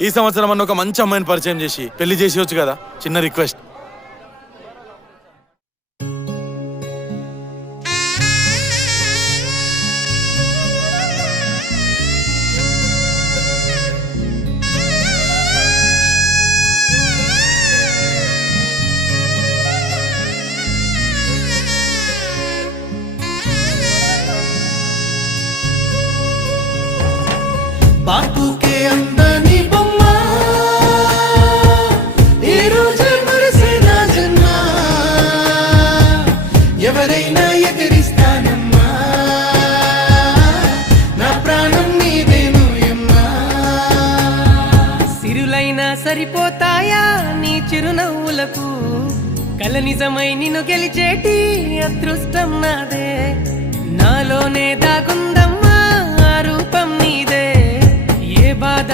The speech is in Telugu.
ఈ సంవత్సరం అన్న ఒక మంచి అమ్మాయిని పరిచయం చేసి పెళ్లి చేసేయచ్చు కదా. చిన్న రిక్వెస్ట్. బాపుకే అందని బొమ్మ ఈ రోజే మురిసే నా జన్మ ఎవరైనా ఎదిరిస్తానమ్మా నా ప్రాణం నీదేను యమ్మా సిరులైనా సరిపోతాయా నీ చిరునవ్వులకు కల నిజమై నిన్ను గెలిచేటి అదృష్టం నాదే నాలోనే దాగుందమ్మా ఆ రూపం నీదే ఏ బాధ